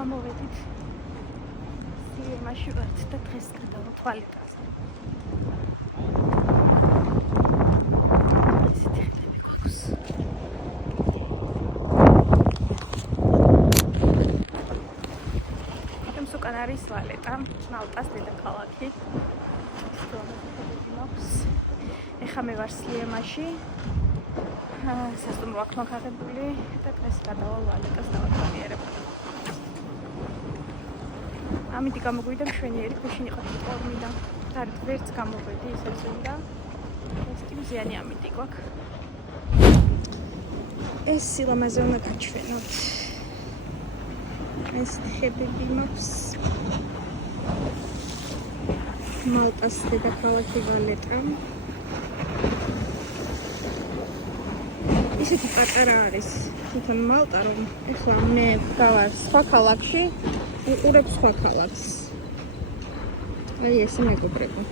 გამოვედით სიემაში ვართ და დღეს გადავთვალეთ. უკან არის ვალეტა, მალტას დედაქალაქი. ეხლა მე ვარ სიემაში. სასტუმრო აქვს მოხაღებული და დღეს გადავალ ვალეტას დავათვალიერებ. ამიტომ გამოგვიდა მშვენიერი ქვეშინ იყო ტორმიდან. და ვერც გამოგვედი ისე ზუნდა. ეს კი მზიანი ამიტომ გვაქვს. ეს სილამაზე უნდა გაჩვენოთ. ეს ხებები მაქვს. მალტას დედაქალაქი ვალეტა. ისეთი პატარა არის თვითონ მალტა, რომ ეხლა მე გავარ სხვა ქალაქში, უყურებ სხვა ქალაქს. აი ესე მეგობრებო.